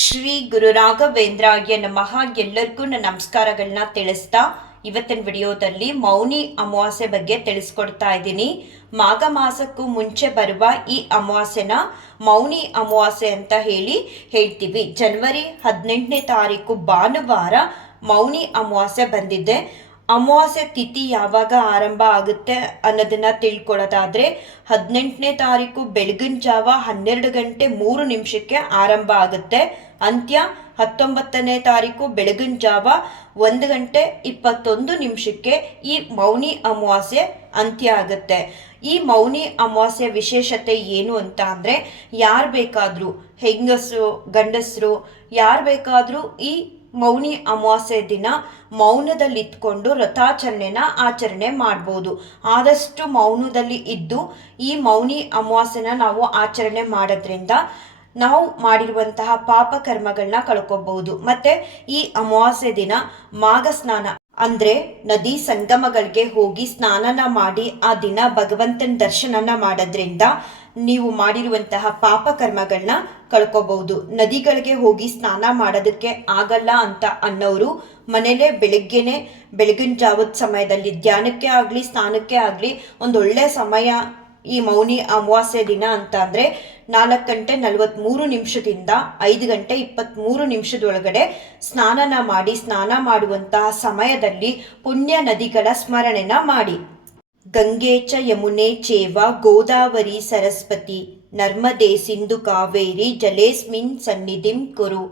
ಶ್ರೀ ಗುರು ರಾಘವೇಂದ್ರಾಯ ನಮಃ. ಎಲ್ಲರಿಗೂ ನನ್ನ ನಮಸ್ಕಾರಗಳನ್ನ ತಿಳಿಸ್ತಾ ಇವತ್ತಿನ ವಿಡಿಯೋದಲ್ಲಿ ಮೌನಿ ಅಮಾವಾಸ್ಯೆ ಬಗ್ಗೆ ತಿಳಿಸ್ಕೊಡ್ತಾ ಇದ್ದೀನಿ. ಮಾಘ ಮಾಸಕ್ಕೂ ಮುಂಚೆ ಬರುವ ಈ ಅಮಾವಾಸ್ಯೆನ ಮೌನಿ ಅಮಾವಾಸ್ಯೆ ಅಂತ ಹೇಳ್ತೀವಿ. ಜನವರಿ 18ನೇ ತಾರೀಕು ಭಾನುವಾರ ಮೌನಿ ಅಮಾವಾಸ್ಯೆ ಬಂದಿದೆ. ಅಮಾವಾಸ್ಯೆ ತಿಥಿ ಯಾವಾಗ ಆರಂಭ ಆಗುತ್ತೆ ಅನ್ನೋದನ್ನ ತಿಳ್ಕೊಳ್ಳೋದಾದ್ರೆ 18ನೇ ತಾರೀಕು ಬೆಳಗಿನ ಜಾವ 12 ಗಂಟೆ 3 ನಿಮಿಷಕ್ಕೆ ಆರಂಭ ಆಗುತ್ತೆ. ಅಂತ್ಯ 19ನೇ ತಾರೀಕು ಬೆಳಗಿನ ಜಾವ 1 ಗಂಟೆ 21 ನಿಮಿಷಕ್ಕೆ ಈ ಮೌನಿ ಅಮಾವಾಸ್ಯೆ ಅಂತ್ಯ ಆಗುತ್ತೆ. ಈ ಮೌನಿ ಅಮಾವಾಸ್ಯೆ ವಿಶೇಷತೆ ಏನು ಅಂತ ಅಂದ್ರೆ, ಯಾರು ಬೇಕಾದ್ರೂ ಹೆಂಗಸರು ಗಂಡಸರು ಯಾರು ಬೇಕಾದ್ರೂ ಈ ಮೌನಿ ಅಮಾವಾಸ್ಯೆ ದಿನ ಮೌನದಲ್ಲಿ ಇದ್ಕೊಂಡು ವ್ರತಾಚರಣೆನ ಆಚರಣೆ ಮಾಡ್ಬೋದು. ಆದಷ್ಟು ಮೌನದಲ್ಲಿ ಇದ್ದು ಈ ಮೌನಿ ಅಮಾವಾಸ್ಯೆನ ನಾವು ಆಚರಣೆ ಮಾಡೋದ್ರಿಂದ ನಾವು ಮಾಡಿರುವಂತಹ ಪಾಪ ಕರ್ಮಗಳನ್ನ ಕಳ್ಕೋಬಹುದು. ಮತ್ತೆ ಈ ಅಮಾವಾಸ್ಯೆ ದಿನ ಮಾಘ ಸ್ನಾನ ಅಂದ್ರೆ ನದಿ ಸಂಗಮಗಳಿಗೆ ಹೋಗಿ ಸ್ನಾನನ ಮಾಡಿ ಆ ದಿನ ಭಗವಂತನ ದರ್ಶನನ ಮಾಡೋದ್ರಿಂದ ನೀವು ಮಾಡಿರುವಂತಹ ಪಾಪ ಕರ್ಮಗಳನ್ನ ಕಳ್ಕೋಬಹುದು. ನದಿಗಳಿಗೆ ಹೋಗಿ ಸ್ನಾನ ಮಾಡೋದಕ್ಕೆ ಆಗಲ್ಲ ಅಂತ ಅನ್ನೋರು ಮನೇಲೆ ಬೆಳಗಿನ ಜಾವದ ಸಮಯದಲ್ಲಿ ಧ್ಯಾನಕ್ಕೆ ಆಗ್ಲಿ ಸ್ನಾನಕ್ಕೆ ಆಗ್ಲಿ ಒಂದೊಳ್ಳೆ ಸಮಯ ಈ ಮೌನಿ ಅಮಾವಾಸ್ಯೆ ದಿನ ಅಂತ ಅಂದ್ರೆ 4 ಗಂಟೆ 43 ನಿಮಿಷದಿಂದ 5 ಗಂಟೆ 23 ನಿಮಿಷದೊಳಗಡೆ ಸ್ನಾನ ಮಾಡುವಂತಹ ಸಮಯದಲ್ಲಿ ಪುಣ್ಯ ನದಿಗಳ ಸ್ಮರಣೆನ ಮಾಡಿ. ಗಂಗೆ ಚ ಯಮುನೆ ಚೇವ ಗೋದಾವರಿ ಸರಸ್ವತಿ ನರ್ಮದೆ ಸಿಂಧು ಕಾವೇರಿ ಜಲೇಸ್ಮಿನ್ ಸನ್ನಿಧಿಂ ಕುರು.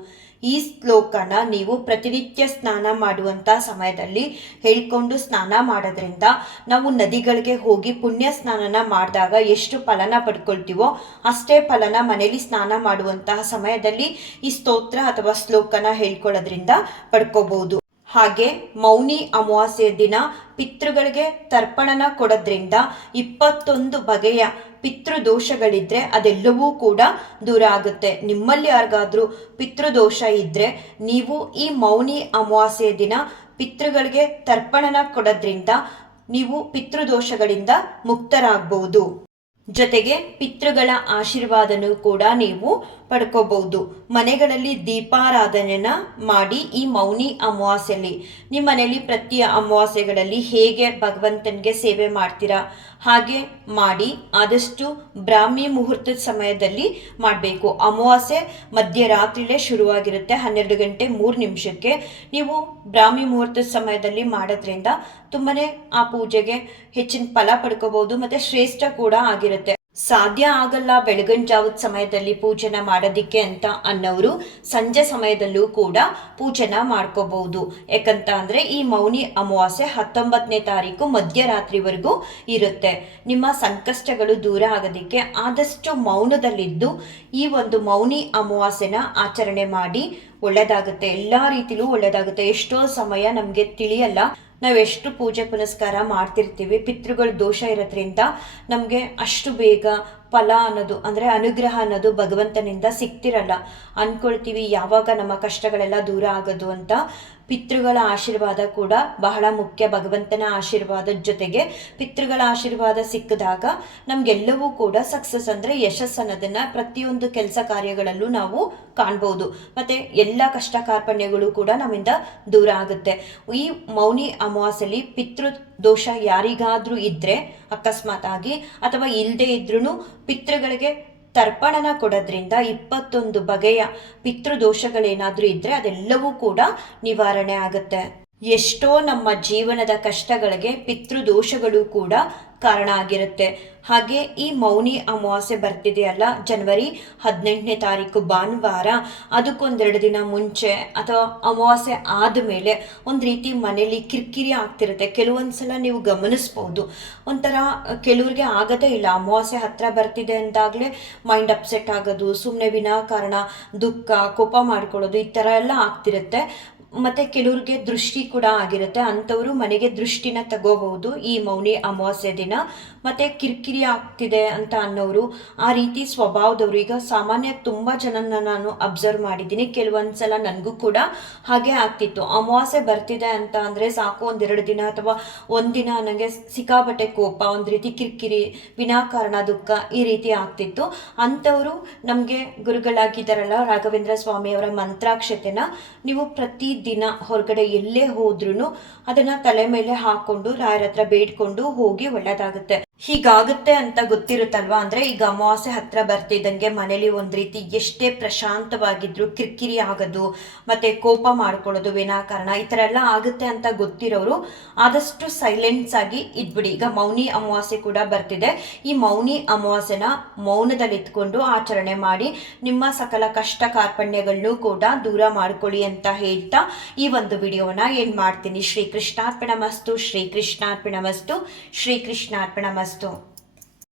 ಈ ಶ್ಲೋಕನ ನೀವು ಪ್ರತಿನಿತ್ಯ ಸ್ನಾನ ಮಾಡುವಂಥ ಸಮಯದಲ್ಲಿ ಹೇಳ್ಕೊಂಡು ಸ್ನಾನ ಮಾಡೋದ್ರಿಂದ ನಾವು ನದಿಗಳಿಗೆ ಹೋಗಿ ಪುಣ್ಯ ಸ್ನಾನನ ಮಾಡಿದಾಗ ಎಷ್ಟು ಫಲನ ಪಡ್ಕೊಳ್ತೀವೋ ಅಷ್ಟೇ ಫಲನ ಮನೇಲಿ ಸ್ನಾನ ಮಾಡುವಂತಹ ಸಮಯದಲ್ಲಿ ಈ ಸ್ತೋತ್ರ ಅಥವಾ ಶ್ಲೋಕನ ಹೇಳ್ಕೊಳ್ಳೋದ್ರಿಂದ ಪಡ್ಕೋಬಹುದು. ಹಾಗೆ ಮೌನಿ ಅಮಾವಾಸ್ಯೆ ದಿನ ಪಿತೃಗಳಿಗೆ ತರ್ಪಣನ ಕೊಡೋದ್ರಿಂದ 21 ಬಗೆಯ ಪಿತೃದೋಷಗಳಿದ್ರೆ ಅದೆಲ್ಲವೂ ಕೂಡ ದೂರ ಆಗುತ್ತೆ. ನಿಮ್ಮಲ್ಲಿ ಯಾರಿಗಾದ್ರೂ ಪಿತೃದೋಷ ಇದ್ರೆ ನೀವು ಈ ಮೌನಿ ಅಮಾವಾಸ್ಯೆ ದಿನ ಪಿತೃಗಳಿಗೆ ತರ್ಪಣನ ಕೊಡೋದ್ರಿಂದ ನೀವು ಪಿತೃದೋಷಗಳಿಂದ ಮುಕ್ತರಾಗಬಹುದು. ಜೊತೆಗೆ ಪಿತೃಗಳ ಆಶೀರ್ವಾದನೂ ಕೂಡ ನೀವು ಪಡ್ಕೋಬಹುದು. ಮನೆಗಳಲ್ಲಿ ದೀಪಾರಾಧನೆನ ಮಾಡಿ ಈ ಮೌನಿ ಅಮಾವಾಸ್ಯೆಯಲ್ಲಿ ನಿಮ್ಮ ಮನೆಯಲ್ಲಿ ಪ್ರತಿ ಅಮಾವಾಸ್ಯೆಗಳಲ್ಲಿ ಹೇಗೆ ಭಗವಂತನಿಗೆ ಸೇವೆ ಮಾಡ್ತೀರಾ ಹಾಗೆ ಮಾಡಿ ಆದಷ್ಟು ಬ್ರಾಹ್ಮಿ ಮುಹೂರ್ತದ ಸಮಯದಲ್ಲಿ ಮಾಡಬೇಕು. ಅಮಾವಾಸ್ಯೆ ಮಧ್ಯರಾತ್ರಿಲೇ ಶುರುವಾಗಿರುತ್ತೆ 12 ಗಂಟೆ 3 ನಿಮಿಷಕ್ಕೆ. ನೀವು ಬ್ರಾಹ್ಮಿ ಮುಹೂರ್ತದ ಸಮಯದಲ್ಲಿ ಮಾಡೋದ್ರಿಂದ ತುಂಬಾನೇ ಆ ಪೂಜೆಗೆ ಹೆಚ್ಚಿನ ಫಲ ಪಡ್ಕೋಬಹುದು ಮತ್ತೆ ಶ್ರೇಷ್ಠ ಕೂಡ ಆಗಿರುತ್ತೆ. ಸಾಧ್ಯ ಆಗಲ್ಲ ಬೆಳಗಿನ ಜಾವದ ಸಮಯದಲ್ಲಿ ಪೂಜೆನ ಮಾಡೋದಿಕ್ಕೆ ಅಂತ ಅನ್ನೋರು ಸಂಜೆ ಸಮಯದಲ್ಲೂ ಕೂಡ ಪೂಜೆನ ಮಾಡ್ಕೋಬಹುದು. ಯಾಕಂತ ಅಂದ್ರೆ ಈ ಮೌನಿ ಅಮಾವಾಸ್ಯೆ 19ನೇ ತಾರೀಕು ಮಧ್ಯರಾತ್ರಿವರೆಗೂ ಇರುತ್ತೆ. ನಿಮ್ಮ ಸಂಕಷ್ಟಗಳು ದೂರ ಆಗೋದಿಕ್ಕೆ ಆದಷ್ಟು ಮೌನದಲ್ಲಿದ್ದು ಈ ಒಂದು ಮೌನಿ ಅಮಾವಾಸ್ಯೆನ ಆಚರಣೆ ಮಾಡಿ ಒಳ್ಳೇದಾಗುತ್ತೆ. ಎಲ್ಲ ರೀತಿಲೂ ಒಳ್ಳೇದಾಗುತ್ತೆ. ಎಷ್ಟೋ ಸಮಯ ನಮಗೆ ತಿಳಿಯಲ್ಲ, ನಾವೆಷ್ಟು ಪೂಜೆ ಪುನಸ್ಕಾರ ಮಾಡ್ತಿರ್ತೀವಿ, ಪಿತೃಗಳ ದೋಷ ಇರೋದ್ರಿಂದ ನಮಗೆ ಅಷ್ಟು ಬೇಗ ಫಲ ಅನ್ನೋದು ಅಂದರೆ ಅನುಗ್ರಹ ಅನ್ನೋದು ಭಗವಂತನಿಂದ ಸಿಗ್ತಿರಲ್ಲ. ಅಂದ್ಕೊಳ್ತೀವಿ ಯಾವಾಗ ನಮ್ಮ ಕಷ್ಟಗಳೆಲ್ಲ ದೂರ ಆಗೋದು ಅಂತ. ಪಿತೃಗಳ ಆಶೀರ್ವಾದ ಕೂಡ ಬಹಳ ಮುಖ್ಯ. ಭಗವಂತನ ಆಶೀರ್ವಾದದ ಜೊತೆಗೆ ಪಿತೃಗಳ ಆಶೀರ್ವಾದ ಸಿಕ್ಕಿದಾಗ ನಮಗೆಲ್ಲವೂ ಕೂಡ ಸಕ್ಸಸ್ ಅಂದರೆ ಯಶಸ್ಸು ಅನ್ನೋದನ್ನು ಪ್ರತಿಯೊಂದು ಕೆಲಸ ಕಾರ್ಯಗಳಲ್ಲೂ ನಾವು ಕಾಣ್ಬೋದು. ಮತ್ತು ಎಲ್ಲ ಕಷ್ಟ ಕಾರ್ಪಣ್ಯಗಳು ಕೂಡ ನಮ್ಮಿಂದ ದೂರ ಆಗುತ್ತೆ. ಈ ಮೌನಿ ಅಮಾವಾಸ್ಯೆಯಲ್ಲಿ ಪಿತೃ ದೋಷ ಯಾರಿಗಾದ್ರೂ ಇದ್ರೆ ಅಕಸ್ಮಾತ್ ಆಗಿ ಅಥವಾ ಇಲ್ಲದೆ ಇದ್ರೂ ಪಿತೃಗಳಿಗೆ ತರ್ಪಣನ ಕೊಡೋದ್ರಿಂದ 21 ಬಗೆಯ ಪಿತೃದೋಷಗಳೇನಾದ್ರೂ ಇದ್ರೆ ಅದೆಲ್ಲವೂ ಕೂಡ ನಿವಾರಣೆ ಆಗುತ್ತೆ. ಎಷ್ಟೋ ನಮ್ಮ ಜೀವನದ ಕಷ್ಟಗಳಿಗೆ ಪಿತೃದೋಷಗಳು ಕೂಡ ಕಾರಣ ಆಗಿರುತ್ತೆ. ಹಾಗೆ ಈ ಮೌನಿ ಅಮಾವಾಸ್ಯೆ ಬರ್ತಿದೆಯಲ್ಲ ಜನವರಿ 18ನೇ ತಾರೀಕು ಭಾನುವಾರ, ಅದಕ್ಕೊಂದೆರಡು ದಿನ ಮುಂಚೆ ಅಥವಾ ಅಮಾವಾಸ್ಯೆ ಆದಮೇಲೆ ಒಂದು ರೀತಿ ಮನೇಲಿ ಕಿರಿಕಿರಿ ಆಗ್ತಿರುತ್ತೆ. ಕೆಲವೊಂದ್ಸಲ ನೀವು ಗಮನಿಸ್ಬೋದು, ಒಂಥರ ಕೆಲವ್ರಿಗೆ ಆಗೋದೇ ಇಲ್ಲ. ಅಮಾವಾಸ್ಯೆ ಹತ್ರ ಬರ್ತಿದೆ ಅಂದಾಗಲೇ ಮೈಂಡ್ ಅಪ್ಸೆಟ್ ಆಗೋದು, ಸುಮ್ಮನೆ ವಿನಾಕಾರಣ ದುಃಖ ಕೋಪ ಮಾಡ್ಕೊಳ್ಳೋದು ಈ ಥರ ಎಲ್ಲ ಆಗ್ತಿರುತ್ತೆ. ಮತ್ತು ಕೆಲವ್ರಿಗೆ ದೃಷ್ಟಿ ಕೂಡ ಆಗಿರುತ್ತೆ, ಅಂಥವರು ಮನೆಗೆ ದೃಷ್ಟಿನ ತಗೋಬಹುದು ಈ ಮೌನಿ ಅಮಾವಾಸ್ಯೆ ದಿನ. ಮತ್ತು ಕಿರಿಕಿರಿ ಆಗ್ತಿದೆ ಅಂತ ಅನ್ನೋರು, ಆ ರೀತಿ ಸ್ವಭಾವದವರು, ಈಗ ಸಾಮಾನ್ಯ ತುಂಬ ಜನನ ನಾನು ಅಬ್ಸರ್ವ್ ಮಾಡಿದ್ದೀನಿ. ಕೆಲವೊಂದು ಸಲ ನನಗೂ ಕೂಡ ಹಾಗೆ ಆಗ್ತಿತ್ತು. ಅಮಾವಾಸ್ಯೆ ಬರ್ತಿದೆ ಅಂತ ಅಂದರೆ ಸಾಕು, ಒಂದೆರಡು ದಿನ ಅಥವಾ ಒಂದಿನ ನನಗೆ ಸಿಕ್ಕಾಪಟ್ಟೆ ಕೋಪ, ಒಂದು ರೀತಿ ಕಿರಿಕಿರಿ, ವಿನಾಕಾರಣ ದುಃಖ, ಈ ರೀತಿ ಆಗ್ತಿತ್ತು. ಅಂಥವರು ನಮಗೆ ಗುರುಗಳಾಗಿದ್ದಾರಲ್ಲ ರಾಘವೇಂದ್ರ ಸ್ವಾಮಿಯವರ ಮಂತ್ರಾಕ್ಷತೆನ ನೀವು ಪ್ರತಿ ದಿನ ಹೊರಗಡೆ ಎಲ್ಲೇ ಹೋದ್ರೂ ಅದನ್ನು ತಲೆ ಮೇಲೆ ಹಾಕ್ಕೊಂಡು ರಾಯರ ಹತ್ರ ಬೇಡ್ಕೊಂಡು ಹೋಗಿ ಒಳ್ಳೆಯದಾಗುತ್ತೆ. ಹೀಗಾಗುತ್ತೆ ಅಂತ ಗೊತ್ತಿರುತ್ತಲ್ವಾ. ಅಂದರೆ ಈಗ ಅಮಾವಾಸ್ಯೆ ಹತ್ರ ಬರ್ತಿದ್ದಂಗೆ ಮನೇಲಿ ಒಂದು ರೀತಿ ಎಷ್ಟೇ ಪ್ರಶಾಂತವಾಗಿದ್ರು ಕಿರಿಕಿರಿ ಆಗೋದು, ಮತ್ತು ಕೋಪ ಮಾಡ್ಕೊಳ್ಳೋದು ವಿನಾಕಾರಣ, ಈ ಥರ ಎಲ್ಲ ಆಗುತ್ತೆ ಅಂತ ಗೊತ್ತಿರೋರು ಆದಷ್ಟು ಸೈಲೆನ್ಸ್ ಆಗಿ ಇದ್ಬಿಡಿ. ಈಗ ಮೌನಿ ಅಮಾವಾಸ್ಯೆ ಕೂಡ ಬರ್ತಿದೆ. ಈ ಮೌನಿ ಅಮಾವಾಸ್ಯೆನ ಮೌನದಲ್ಲಿ ಇಟ್ಕೊಂಡು ಆಚರಣೆ ಮಾಡಿ ನಿಮ್ಮ ಸಕಲ ಕಷ್ಟ ಕಾರ್ಪಣ್ಯಗಳನ್ನೂ ಕೂಡ ದೂರ ಮಾಡ್ಕೊಳ್ಳಿ ಅಂತ ಹೇಳ್ತಾ ಈ ಒಂದು ವಿಡಿಯೋನ ಏನು ಮಾಡ್ತೀನಿ. ಶ್ರೀ ಕೃಷ್ಣಾರ್ಪಣಮಸ್ತು, ಶ್ರೀ ಕೃಷ್ಣಾರ್ಪಣಮಸ್ತು, ಶ್ರೀ ಕೃಷ್ಣಾರ್ಪಣಮಸ್ತು.